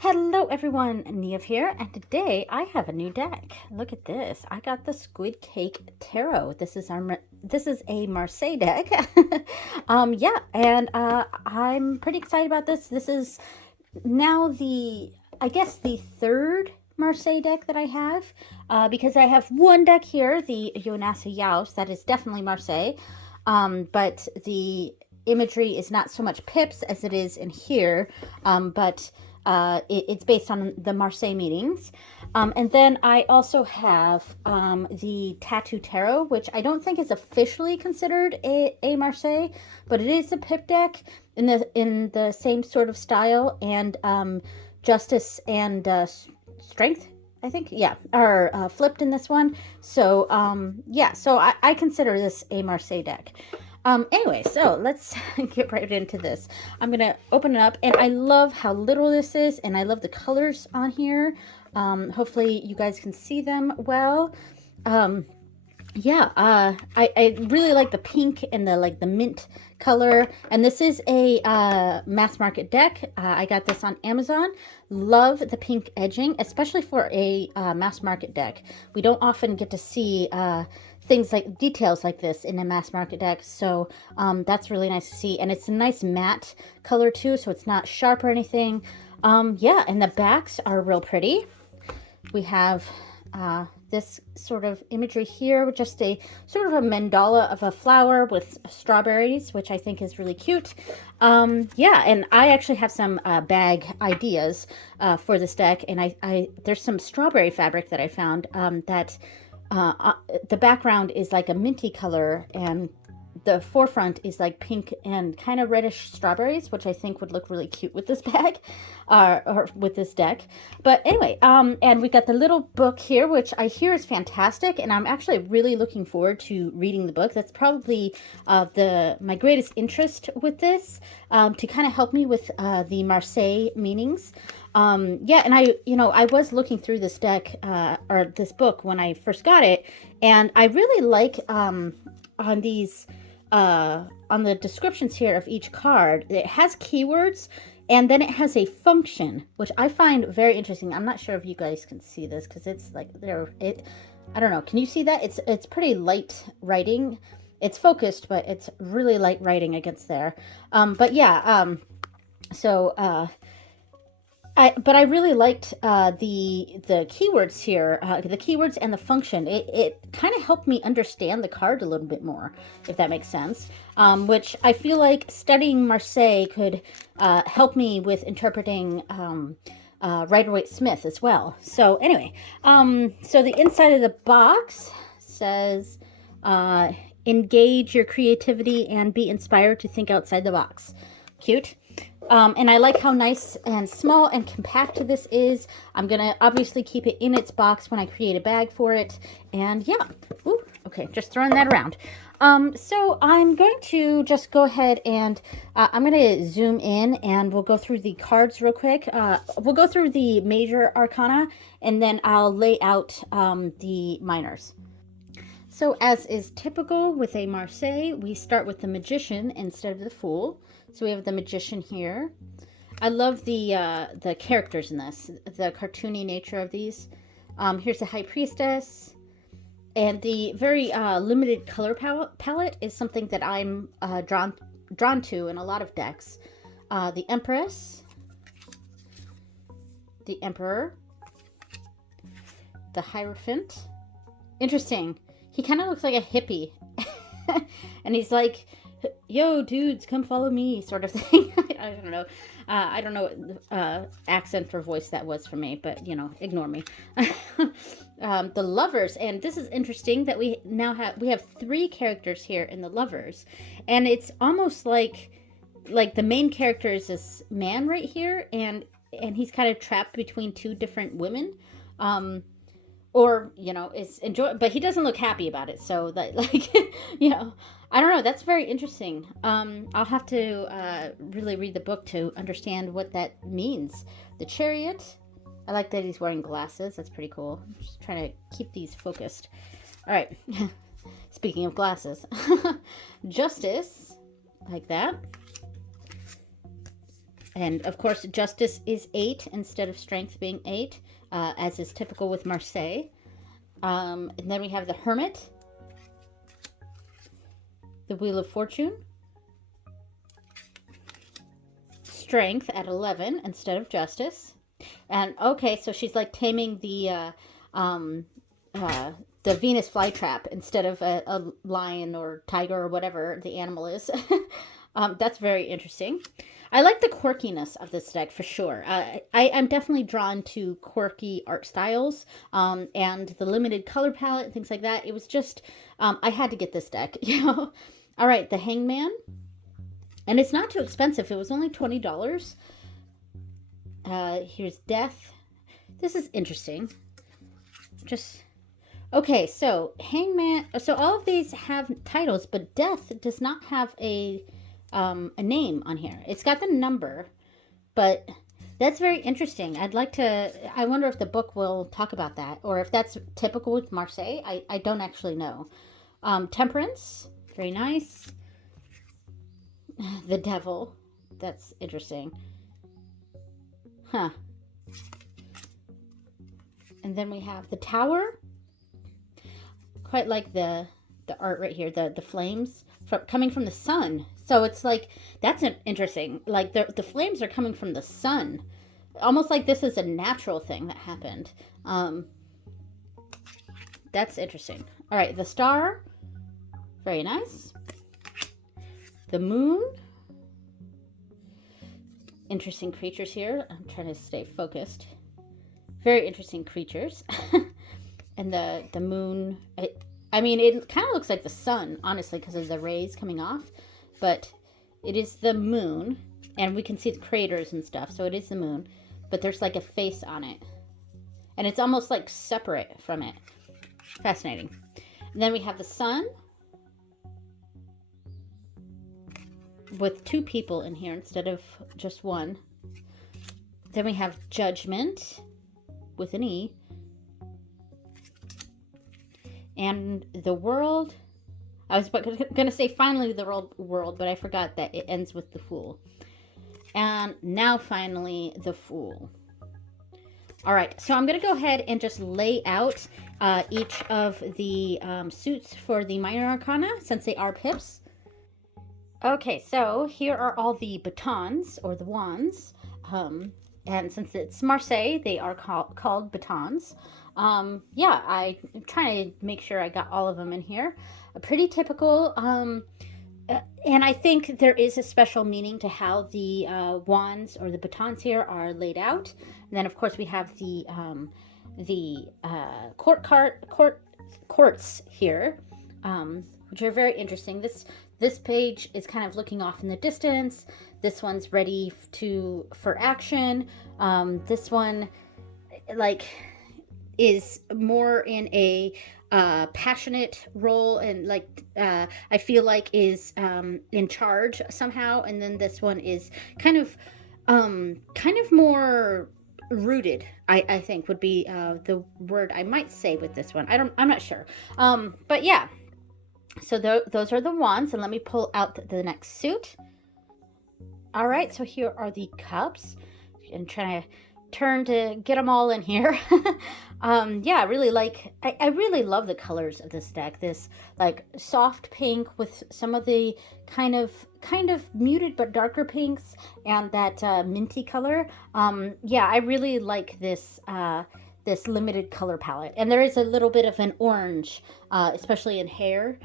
Hello everyone, Neve here, and today I have a new deck. Look at this. I got the Squid Cake Tarot. This is a Marseille deck. Yeah, and I'm pretty excited about this. This is now I guess the third Marseille deck that I have, because I have one deck here, the Yonasa Yaos, that is definitely Marseille, but the imagery is not so much pips as it is in here, but it's based on the Marseille meetings. And then I also have the Tattoo Tarot, which I don't think is officially considered a Marseille, but it is a pip deck in the same sort of style, and Justice and Strength, I think, yeah, are flipped in this one. So yeah, so I consider this a Marseille deck. Anyway, so let's get right into this. I'm going to open it up, and I love how little this is, and I love the colors on here. Hopefully you guys can see them well. Yeah, I really like the pink and the mint color, and this is a mass market deck. I got this on Amazon. Love the pink edging, especially for a mass market deck. We don't often get to see things like details like this in a mass market deck, so that's really nice to see. And it's a nice matte color too, so it's not sharp or anything. Yeah, and the backs are real pretty. We have this sort of imagery here with just a sort of a mandala of a flower with strawberries, which I think is really cute. Yeah, and I actually have some bag ideas for this deck, and there's some strawberry fabric that I found that the background is like a minty color, and the forefront is like pink and kind of reddish strawberries, which I think would look really cute with this bag, or with this deck. But anyway, and we got the little book here, which I hear is fantastic, and I'm actually really looking forward to reading the book. That's probably my greatest interest with this, to kind of help me with the Marseille meanings. Yeah, and I was looking through this deck, or this book when I first got it, and I really like on the descriptions here of each card, it has keywords, and then it has a function, which I find very interesting. I'm not sure if you guys can see this, because it's like I don't know, can you see that? It's pretty light writing. It's focused, but it's really light writing against there. But yeah, but I really liked the keywords here, the keywords and the function. It kind of helped me understand the card a little bit more, if that makes sense. Which I feel like studying Marseille could help me with interpreting Rider-Waite-Smith as well. So anyway, so the inside of the box says, engage your creativity and be inspired to think outside the box. Cute. And I like how nice and small and compact this is. I'm going to obviously keep it in its box when I create a bag for it. And yeah, ooh, okay, just throwing that around. So I'm going to just go ahead and I'm going to zoom in, and we'll go through the cards real quick. We'll go through the major arcana, and then I'll lay out the minors. So as is typical with a Marseille, we start with the Magician instead of the Fool. So we have the Magician here. I love the characters in this, the cartoony nature of these. Here's the High Priestess. And the very limited color palette is something that I'm drawn to in a lot of decks. The Empress. The Emperor. The Hierophant. Interesting. He kind of looks like a hippie. And he's like, yo, dudes, come follow me, sort of thing. I don't know. I don't know what accent or voice that was for me, but, ignore me. The Lovers, and this is interesting that we have 3 characters here in the Lovers. And it's almost like the main character is this man right here, and he's kind of trapped between 2 different women. Or, is but he doesn't look happy about it. So that, I don't know. That's very interesting. I'll have to really read the book to understand what that means. The Chariot. I like that he's wearing glasses. That's pretty cool. I'm just trying to keep these focused. All right. Speaking of glasses. Justice. Like that. And of course, justice is 8 instead of strength being 8, as is typical with Marseille. And then we have the Hermit, the Wheel of Fortune, strength at 11 instead of justice. And okay, so she's like taming the Venus flytrap instead of a lion or tiger or whatever the animal is. That's very interesting. I like the quirkiness of this deck for sure. I'm definitely drawn to quirky art styles, and the limited color palette and things like that. It was just, I had to get this deck, you know. All right, the Hangman. And it's not too expensive. It was only $20. Here's Death. This is interesting. Just, okay, so Hangman. So all of these have titles, but Death does not have a name on here. It's got the number, but that's very interesting. I wonder if the book will talk about that, or if that's typical with Marseille. I don't actually know. Temperance, very nice. The Devil, that's interesting. Huh. And then we have the Tower. Quite like the art right here, the flames coming from the sun. So it's like, that's interesting. Like the flames are coming from the sun. Almost like this is a natural thing that happened. That's interesting. All right, the Star. Very nice. The Moon. Interesting creatures here. I'm trying to stay focused. Very interesting creatures. And the moon, I mean, it kind of looks like the sun, honestly, because of the rays coming off. But it is the moon, and we can see the craters and stuff, so it is the moon. But there's like a face on it. And it's almost like separate from it. Fascinating. And then we have the sun, with 2 people in here instead of just one. Then we have Judgment with an E. And the World. I was going to say finally the world, but I forgot that it ends with the Fool. And now finally the Fool. All right, so I'm going to go ahead and just lay out each of the suits for the Minor Arcana, since they are pips. Okay, so here are all the batons, or the wands, and since it's Marseille, they are called batons. Yeah, I'm trying to make sure I got all of them in here. Pretty typical, and I think there is a special meaning to how the wands or the batons here are laid out. And then, of course, we have the courts here, which are very interesting. This page is kind of looking off in the distance. This one's ready for action. This one, like, is more in a passionate role, and like I feel like is in charge somehow. And then this one is kind of more rooted. I think would be the word I might say with this one. I'm not sure. But yeah. So those are the wands, and let me pull out the next suit. All right, so here are the cups. I'm trying to turn to get them all in here. Yeah, I really love the colors of this deck. This like soft pink with some of the kind of muted but darker pinks, and that minty color. Yeah, I really like this this limited color palette, and there is a little bit of an orange, especially in hair,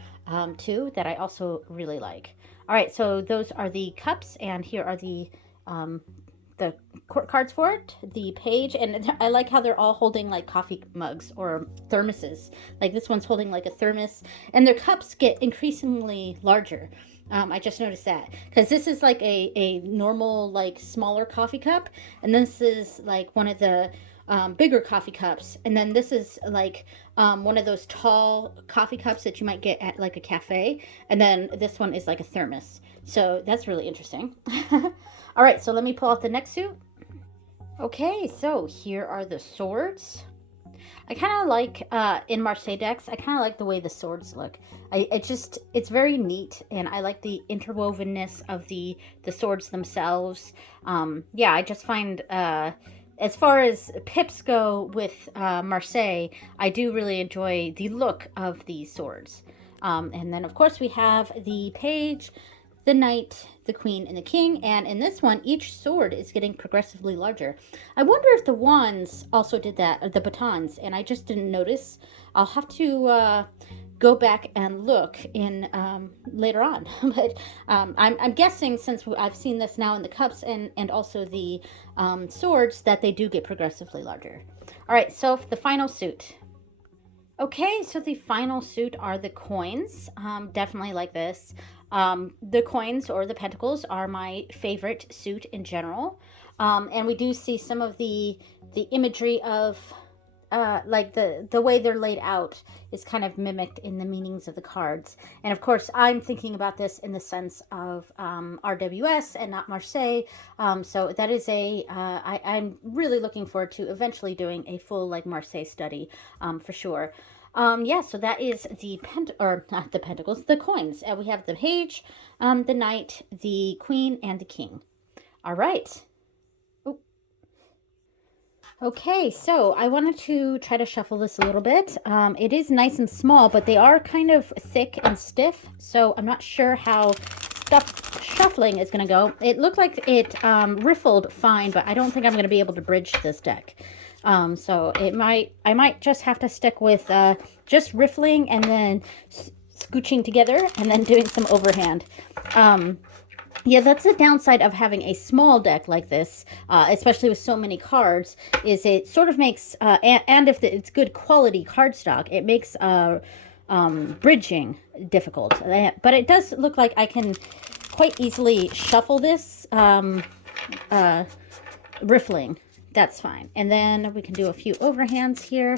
too, that I also really like. All right, so those are the cups, and here are the court cards for it, the page. And I like how they're all holding like coffee mugs or thermoses. Like this one's holding like a thermos, and their cups get increasingly larger. I just noticed that, because this is like a normal, like, smaller coffee cup, and this is like one of the bigger coffee cups, and then this is like one of those tall coffee cups that you might get at like a cafe, and then this one is like a thermos. So that's really interesting. All right, so let me pull out the next suit. Okay, so here are the swords. I kind of like, in Marseille decks, I kind of like the way the swords look. It's very neat, and I like the interwovenness of the swords themselves. Yeah, I just find, as far as pips go with Marseille, I do really enjoy the look of these swords. And then, of course, we have the page, the knight, the queen, and the king. And in this one, each sword is getting progressively larger. I wonder if the wands also did that, or the batons, and I just didn't notice. I'll have to go back and look in later on. But I'm guessing, since I've seen this now in the cups and also the swords, that they do get progressively larger. All right, so the final suit. Okay, so the final suit are the coins. Definitely like this. The coins, or the pentacles, are my favorite suit in general. And we do see some of the imagery of, like, the way they're laid out is kind of mimicked in the meanings of the cards. And of course, I'm thinking about this in the sense of RWS and not Marseille. So that is I'm really looking forward to eventually doing a full, like, Marseille study, for sure. Yeah, so that is or not the pentacles, the coins. We have the page, the knight, the queen, and the king. All right. Okay, so I wanted to try to shuffle this a little bit. It is nice and small, but they are kind of thick and stiff, so I'm not sure how shuffling is going to go. It looked like it riffled fine, but I don't think I'm going to be able to bridge this deck. So I might just have to stick with just riffling and then scooching together and then doing some overhand. Yeah, that's the downside of having a small deck like this, especially with so many cards, is it sort of makes, and if it's good quality cardstock, it makes bridging difficult. But it does look like I can quite easily shuffle this, riffling. That's fine. And then we can do a few overhands here.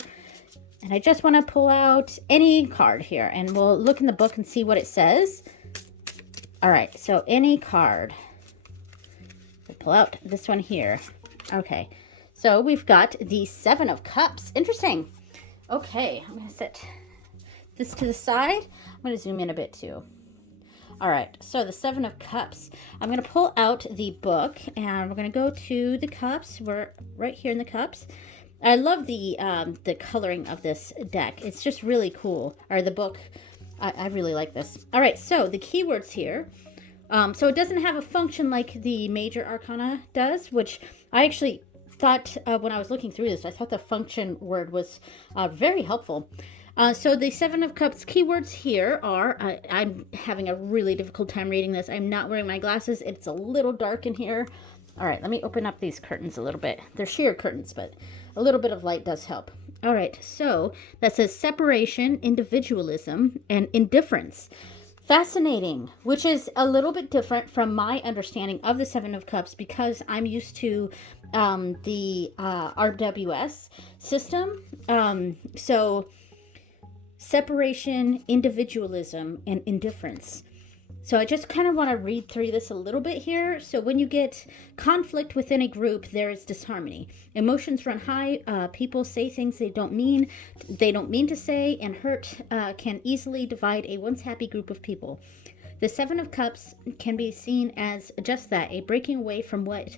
And I just want to pull out any card here, and we'll look in the book and see what it says. All right, so any card. We'll pull out this one here. Okay, so we've got the Seven of Cups. Interesting. Okay, I'm going to set this to the side. I'm going to zoom in a bit too. All right, so the Seven of Cups. I'm going to pull out the book, and we're going to go to the cups. We're right here in the cups. I love the coloring of this deck. It's just really cool. Or the book. I really like this. All right, so the keywords here. So it doesn't have a function like the Major Arcana does, which I actually thought, when I was looking through this, I thought the function word was very helpful. So the Seven of Cups keywords here are, I'm having a really difficult time reading this. I'm not wearing my glasses. It's a little dark in here. All right, let me open up these curtains a little bit. They're sheer curtains, but a little bit of light does help. All right, so that says separation, individualism, and indifference. Fascinating, which is a little bit different from my understanding of the Seven of Cups, because I'm used to the RWS system. So separation, individualism, and indifference. So I just kind of want to read through this a little bit here. So when you get conflict within a group, there is disharmony. Emotions run high. People say things they don't mean to say, and hurt can easily divide a once happy group of people. The Seven of Cups can be seen as just that, a breaking away from what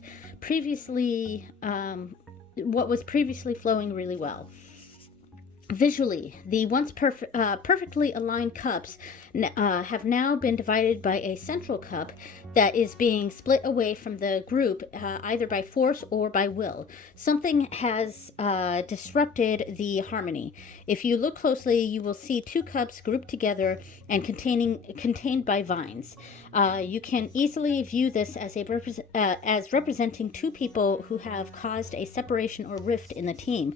was previously flowing really well. Visually, the once perfectly aligned cups have now been divided by a central cup that is being split away from the group, either by force or by will. Something has disrupted the harmony. If you look closely, you will see two cups grouped together and contained by vines. You can easily view this as representing two people who have caused a separation or rift in the team.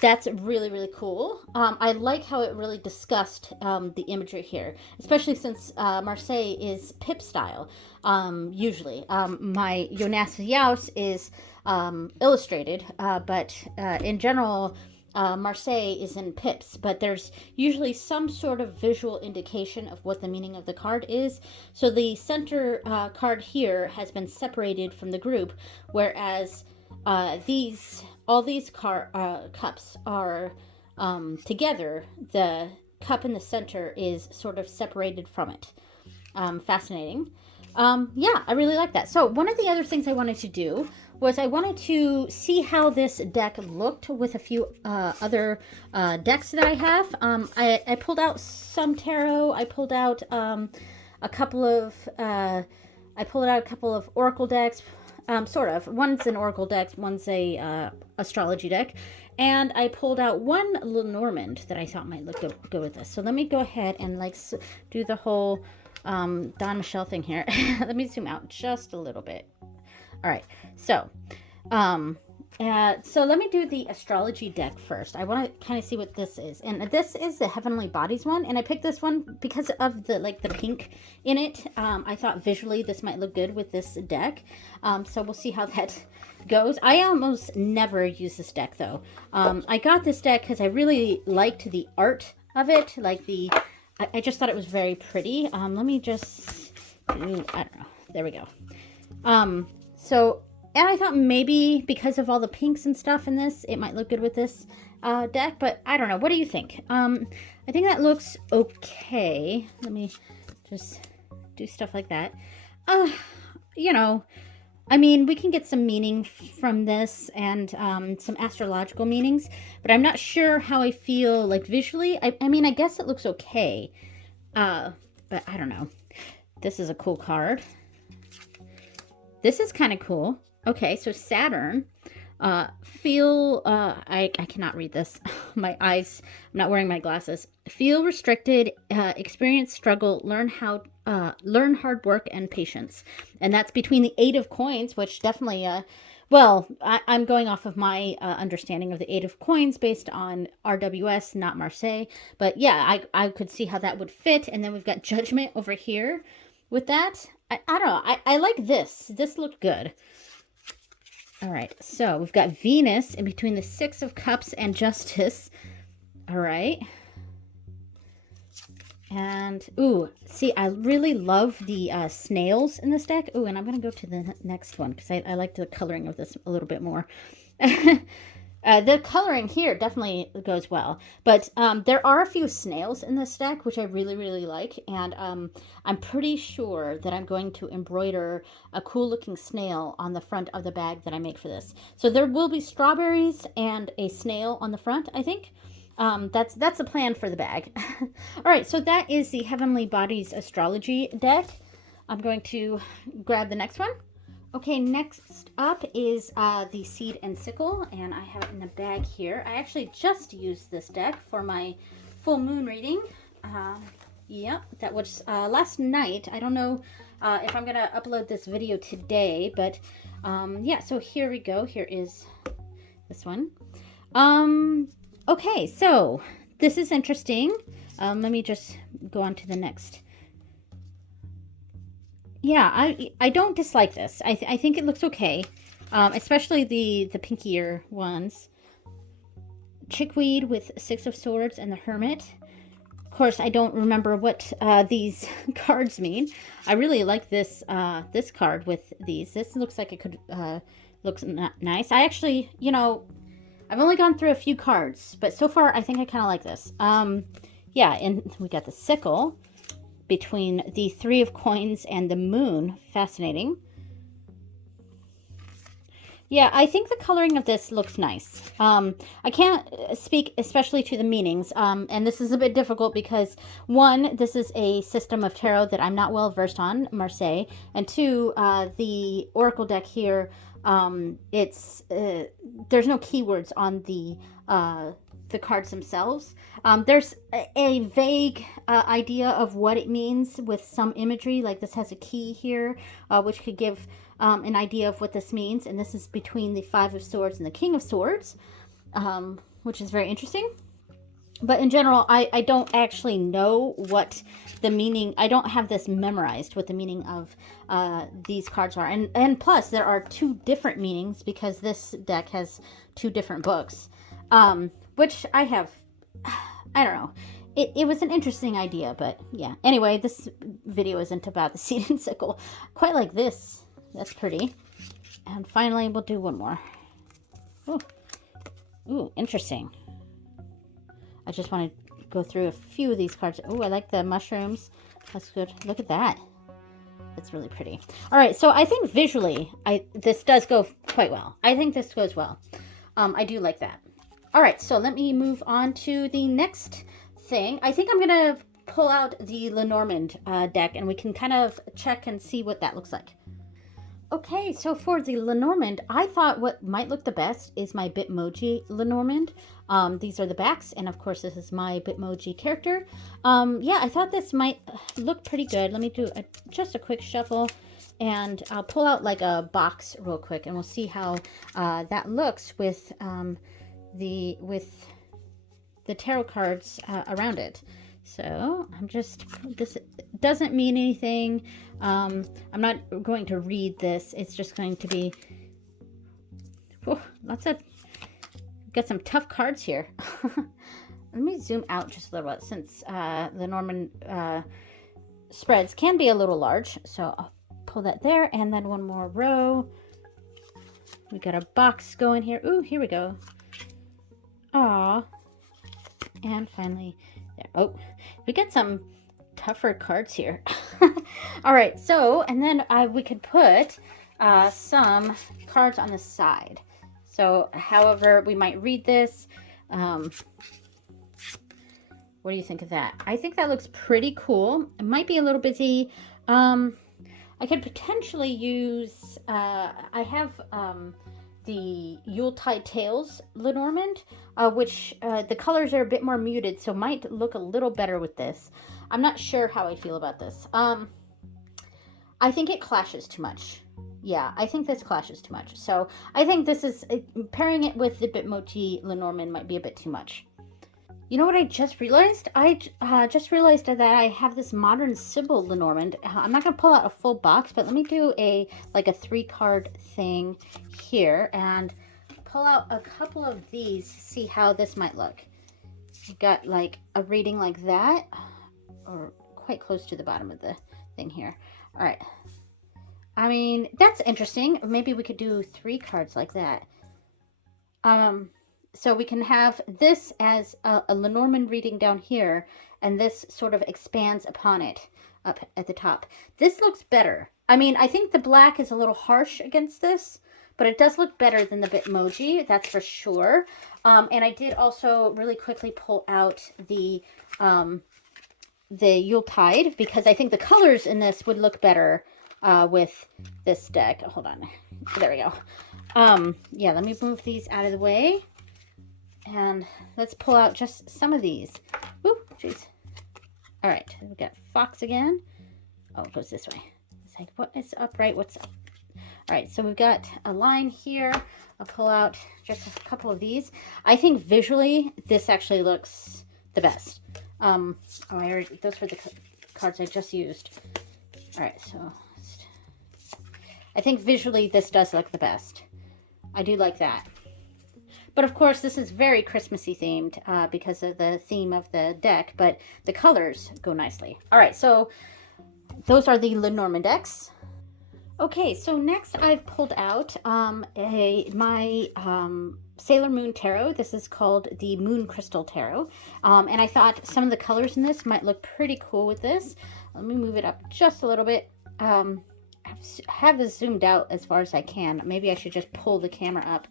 That's really, really cool. I like how it really discussed the imagery here, especially since Marseille is pip style, usually. My Jonas Jaus is illustrated, but in general, Marseille is in pips, but there's usually some sort of visual indication of what the meaning of the card is. So the center card here has been separated from the group, whereas all these cups are together, the cup in the center is sort of separated from it. Fascinating. Yeah, I really like that. So one of the other things I wanted to do was I wanted to see how this deck looked with a few other decks that I have. I pulled out some tarot. I pulled out a couple of oracle decks. Sort of. One's an oracle deck. One's a astrology deck. And I pulled out one Lenormand that I thought might look good with this. So let me go ahead and like do the whole Don Michelle thing here. Let me zoom out just a little bit. All right, so let me do the astrology deck first. I want to kind of see what this is, and this is the Heavenly Bodies one, and I picked this one because of the pink in it. I thought visually this might look good with this deck, so we'll see how that goes. I almost never use this deck though. I got this deck because I really liked the art of it, like I just thought it was very pretty. Let me just do, I don't know. There we go. And I thought maybe because of all the pinks and stuff in this, it might look good with this deck, but I don't know. What do you think? I think that looks okay. Let me just do stuff like that. You know, I mean, we can get some meaning from this and some astrological meanings, but I'm not sure how I feel like visually. I mean, I guess it looks okay, but I don't know. This is a cool card. This is kind of cool. Okay, so Saturn, I cannot read this. My eyes, I'm not wearing my glasses. Feel restricted, experience struggle, learn hard work and patience. And that's between the 8 of coins, which definitely, I'm going off of my understanding of the 8 of coins based on RWS, not Marseille. But yeah, I could see how that would fit. And then we've got Judgment over here with that. I don't know. I like this. This looked good. All right, so we've got Venus in between the 6 of Cups and Justice. All right. And, ooh, see, I really love the snails in this deck. Ooh, and I'm going to go to the next one because I like the coloring of this a little bit more. The coloring here definitely goes well, but there are a few snails in this deck, which I really, really like, and I'm pretty sure that I'm going to embroider a cool-looking snail on the front of the bag that I make for this. So there will be strawberries and a snail on the front, I think. That's the plan for the bag. All right, so that is the Heavenly Bodies Astrology deck. I'm going to grab the next one. Okay, next up is the Seed and Sickle, and I have it in the bag here. I actually just used this deck for my full moon reading. Yeah, that was last night. I don't know if I'm going to upload this video today, but yeah, so here we go. Here is this one. Okay, so this is interesting. Let me just go on to the next. Yeah, I don't dislike this. I think it looks okay, especially the pinkier ones. Chickweed with 6 of Swords and the Hermit. Of course, I don't remember what these cards mean. I really like this this card with these. This looks like it could looks nice. I actually, you know, I've only gone through a few cards, but so far I think I kind of like this. Yeah, and we got the Sickle between the 3 of Coins and the Moon. Fascinating. Yeah, I think the coloring of this looks nice. I can't speak especially to the meanings, and this is a bit difficult because, one, this is a system of tarot that I'm not well versed on, Marseille, and two, the Oracle deck here, there's no keywords on the cards themselves. There's a vague idea of what it means with some imagery, like this has a key here, which could give an idea of what this means, and this is between the 5 of Swords and the King of Swords, which is very interesting. But in general, I don't actually know what the meaning, I don't have this memorized, what the meaning of these cards are. And plus, there are 2 different meanings because this deck has 2 different books, which I have, I don't know. It was an interesting idea, but yeah. Anyway, this video isn't about the Seed and Sickle. Quite like this. That's pretty. And finally, we'll do one more. Ooh, interesting. I just want to go through a few of these cards. Oh, I like the mushrooms. That's good. Look at that. It's really pretty. All right, so I think visually, this does go quite well. I think this goes well. I do like that. All right, so let me move on to the next thing. I think I'm going to pull out the Lenormand deck, and we can kind of check and see what that looks like. Okay, so for the Lenormand, I thought what might look the best is my Bitmoji Lenormand. These are the backs, and of course this is my Bitmoji character. Yeah, I thought this might look pretty good. Let me do just a quick shuffle, and I'll pull out like a box real quick, and we'll see how that looks with the tarot cards around it. So this doesn't mean anything. I'm not going to read this. It's just going to be got some tough cards here. Let me zoom out just a little bit, since the Norman spreads can be a little large. So I'll pull that there, and then one more row. We got a box going here. Ooh, here we go. Aw. And finally, there. Oh, we got some tougher cards here. All right, so, and then we could put some cards on the side. So however we might read this, what do you think of that? I think that looks pretty cool. It might be a little busy. I could potentially use, I have the Yuletide Tales Lenormand, which the colors are a bit more muted, so might look a little better with this. I'm not sure how I feel about this. I think it clashes too much. Yeah, I think this clashes too much. So I think this is, pairing it with the Bitmoji Lenormand might be a bit too much. You know what I just realized? I just realized that I have this Modern Sybil Lenormand. I'm not going to pull out a full box, but let me do a 3-card thing here and pull out a couple of these, see how this might look. You've got like a reading like that, or quite close to the bottom of the thing here. All right. I mean, that's interesting. Maybe we could do 3 cards like that. So we can have this as a Lenormand reading down here, and this sort of expands upon it up at the top. This looks better. I mean, I think the black is a little harsh against this, but it does look better than the Bitmoji, that's for sure. And I did also really quickly pull out the Yuletide, because I think the colors in this would look better with this deck. Hold on. There we go. Yeah, let me move these out of the way. And let's pull out just some of these. Ooh, jeez. All right, we got Fox again. Oh, it goes this way. It's like, what is upright? What's up? All right, so we've got a line here. I'll pull out just a couple of these. I think visually, this actually looks the best. Oh, those were the cards I just used. All right, so I think visually this does look the best. I do like that. But of course, this is very Christmassy themed because of the theme of the deck, but the colors go nicely. All right, so those are the Lenormand decks. Okay, so next I've pulled out my Sailor Moon Tarot. This is called the Moon Crystal Tarot. And I thought some of the colors in this might look pretty cool with this. Let me move it up just a little bit. I have this zoomed out as far as I can. Maybe I should just pull the camera up.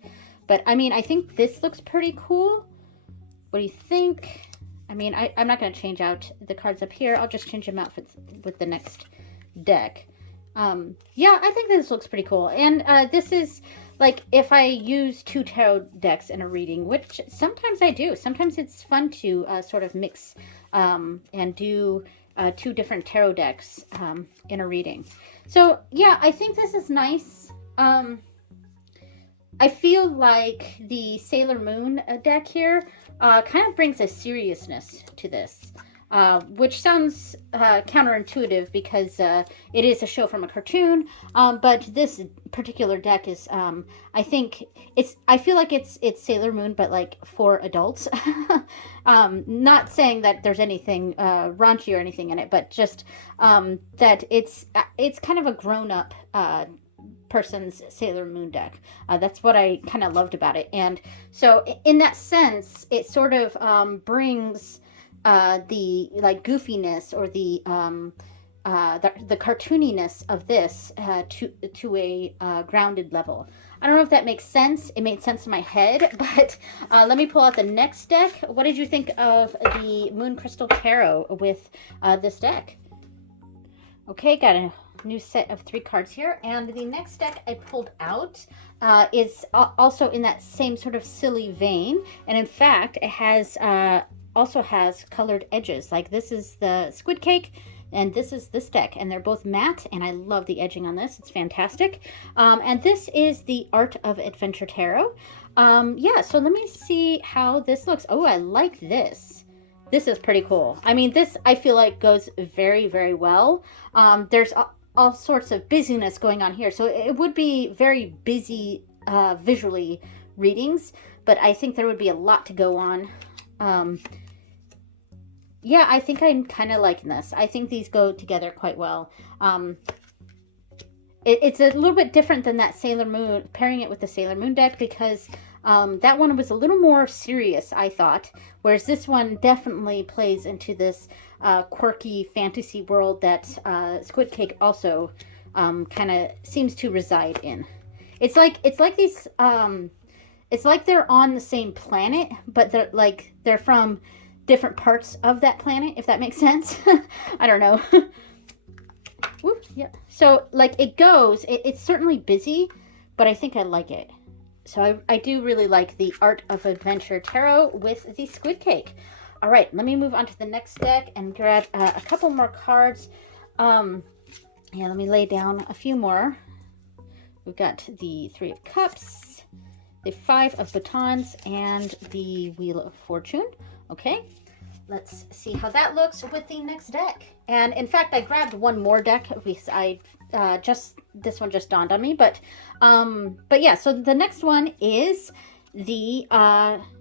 But, I mean, I think this looks pretty cool. What do you think? I mean, I'm not going to change out the cards up here. I'll just change them out with the next deck. Yeah, I think this looks pretty cool. And this is, like, if I use 2 tarot decks in a reading, which sometimes I do. Sometimes it's fun to sort of mix and do 2 different tarot decks in a reading. So, yeah, I think this is nice. I feel like the Sailor Moon deck here kind of brings a seriousness to this, which sounds counterintuitive because it is a show from a cartoon, but this particular deck is, I feel like it's Sailor Moon, but like for adults. Not saying that there's anything raunchy or anything in it, but just that it's kind of a grown-up person's Sailor Moon deck. That's what I kind of loved about it. And so in that sense, it sort of brings the like goofiness or the cartooniness of this to a grounded level. I don't know if that makes sense. It made sense in my head, but let me pull out the next deck. What did you think of the Moon Crystal Tarot with this deck? Okay, got a new set of 3 cards here, and the next deck I pulled out is also in that same sort of silly vein, and in fact, it has also has colored edges. Like this is the Squid Cake, and this is this deck, and they're both matte, and I love the edging on this. It's fantastic. And this is the Art of Adventure Tarot. Yeah, so let me see how this looks. Oh, I like this. This is pretty cool. I mean, this I feel like goes very, very well. There's all sorts of busyness going on here, so it would be very busy visually readings, but I think there would be a lot to go on. Yeah, I think I'm kind of liking this. I think these go together quite well. It's a little bit different than that Sailor Moon, pairing it with the Sailor Moon deck, because that one was a little more serious, I thought, whereas this one definitely plays into this quirky fantasy world that Squid Cake also kind of seems to reside in. It's like these it's like they're on the same planet, but they're from different parts of that planet, if that makes sense. I don't know. Whoop, yeah. So like it's certainly busy, but I think I like it. So I do really like the Art of Adventure Tarot with the Squid Cake. All right, let me move on to the next deck and grab a couple more cards. Yeah, let me lay down a few more. We've got the 3 of Cups, the 5 of Batons, and the Wheel of Fortune. Okay, let's see how that looks with the next deck. And in fact, I grabbed one more deck because this one just dawned on me. But yeah, so the next one is the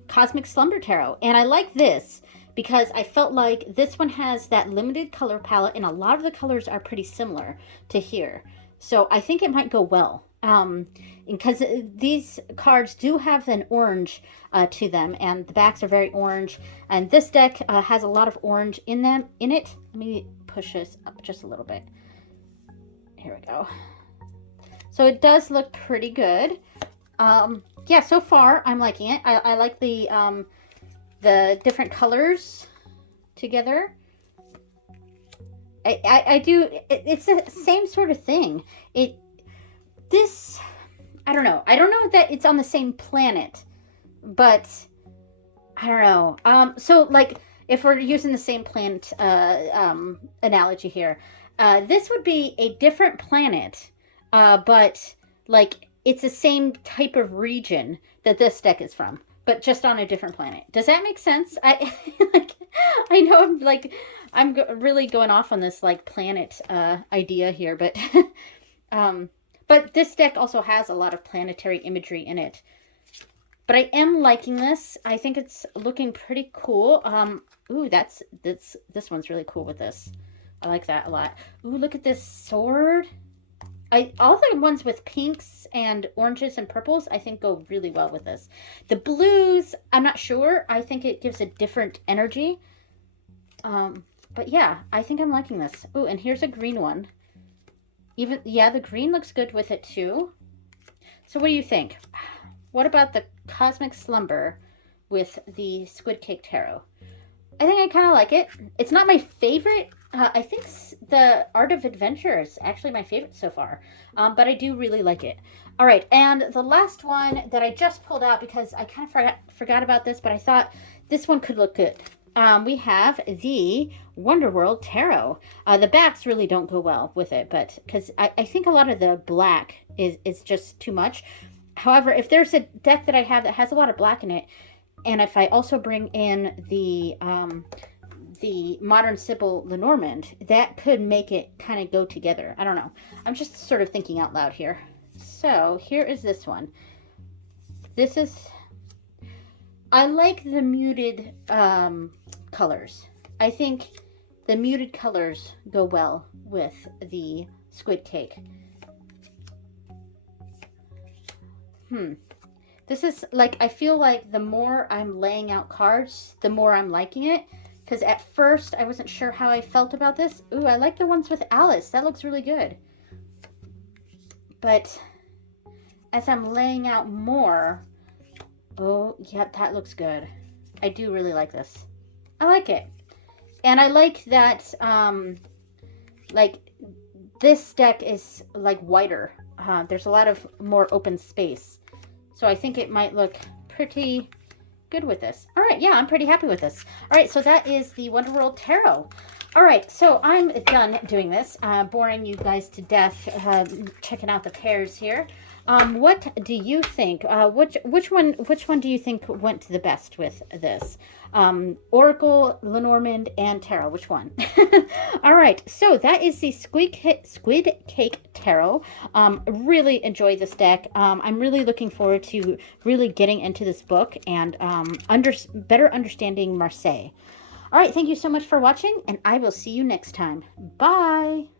Cosmic Slumber Tarot, and I like this because I felt like this one has that limited color palette, and a lot of the colors are pretty similar to here. So I think it might go well. Because these cards do have an orange to them, and the backs are very orange, and this deck has a lot of orange in it. Let me push this up just a little bit. Here we go. So it does look pretty good. Yeah, so far I'm liking it. I like the different colors together. I do. It's the same sort of thing. I don't know. I don't know that it's on the same planet, but I don't know. So like if we're using the same planet analogy here, this would be a different planet, but like it's the same type of region that this deck is from, but just on a different planet. Does that make sense? I know I'm really going off on this like planet idea here, but but this deck also has a lot of planetary imagery in it. But I am liking this. I think it's looking pretty cool. Ooh, this one's really cool with this. I like that a lot. Ooh, look at this sword. All the ones with pinks and oranges and purples, I think go really well with this. The blues, I'm not sure. I think it gives a different energy. But yeah, I think I'm liking this. Ooh, and here's a green one. Yeah, the green looks good with it too. So what do you think? What about the Cosmic Slumber with the Squid Cake Tarot? I think I kind of like it. It's not my favorite. I think the Art of Adventure is actually my favorite so far. But I do really like it. All right, and the last one that I just pulled out because I kind of forgot about this, but I thought this one could look good. We have the Wonderworld Tarot. The backs really don't go well with it, but because I think a lot of the black is just too much. However, if there's a deck that I have that has a lot of black in it, and if I also bring in the Modern Sibyl Lenormand, that could make it kind of go together. I don't know. I'm just sort of thinking out loud here. So here is this one. This is... I like the muted colors. I think the muted colors go well with the Squid Cake. This is like, I feel like the more I'm laying out cards, the more I'm liking it. Because at first, I wasn't sure how I felt about this. Ooh, I like the ones with Alice. That looks really good. But as I'm laying out more, oh, yeah, that looks good. I do really like this. I like it. And I like that, like, this deck is, like, wider. There's a lot of more open space. So I think it might look pretty good with this. All right, yeah, I'm pretty happy with this. All right, so that is the Wonder World Tarot. All right, so I'm done doing this, boring you guys to death, checking out the pairs here. What do you think? Which one do you think went the best with this? Oracle, Lenormand, and Tarot. Which one? All right, so that is the Squid Cake Tarot. Really enjoy this deck. I'm really looking forward to really getting into this book and better understanding Marseille. All right, thank you so much for watching, and I will see you next time. Bye!